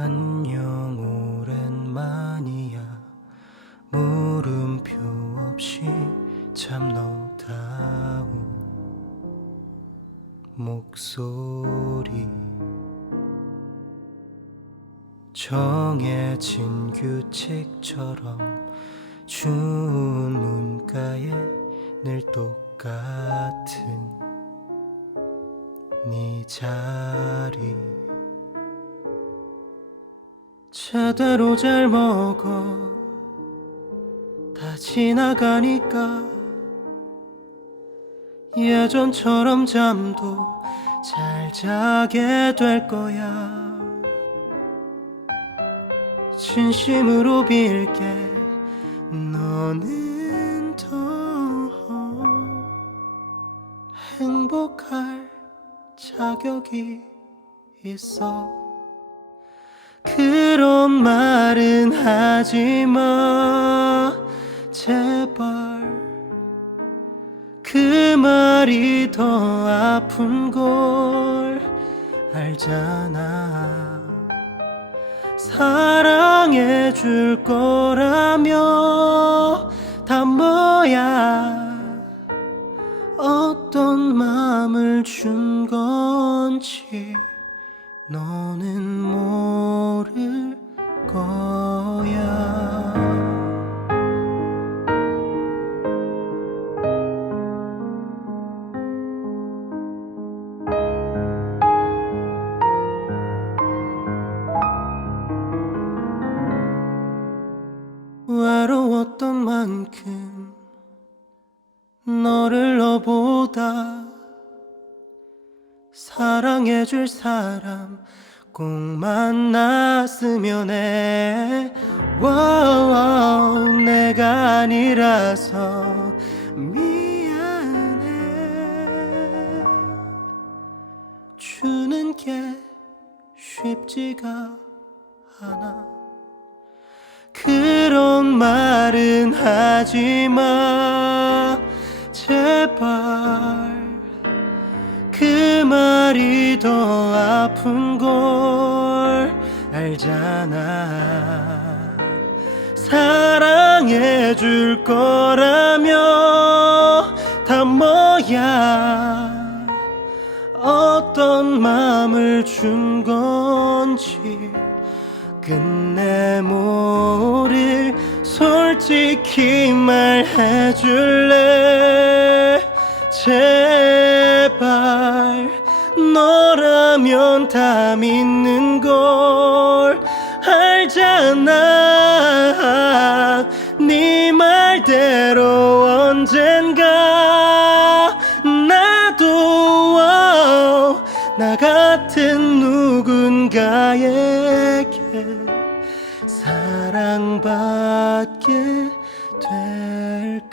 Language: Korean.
안녕 오랜만이야 물음표 없이 참 너다운 목소리. 정해진 규칙처럼 추운 문가에 늘 똑같은 네 자리 제대로 잘 먹어. 다 지나가니까 예전처럼 잠도 잘 자게 될 거야. 진심으로 빌게 너는 더 행복할 자격이 있어 그런 말은 하지 마. 제발. 그 말이 더 아픈 걸 알잖아. 사랑해 줄 거라며 다 뭐야 어떤 마음을 준 건지 너는 모를 거야. 외로웠던 만큼 너를 너보다 사랑해줄 사람 꼭 만났으면 해 wow, 내가 아니라서 미안해. 주는 게 쉽지가 않아. 그런 말은 하지 마. 제발 그 말이 더 아픈 걸 알잖아. 사랑해 줄 거라며 다 뭐야 어떤 마음을 준 건지 끝내 모를 솔직히 말해줄래 너라면 다 믿는 걸 알잖아. 네 말대로 언젠가 나도 나 같은 누군가에게 사랑받게 될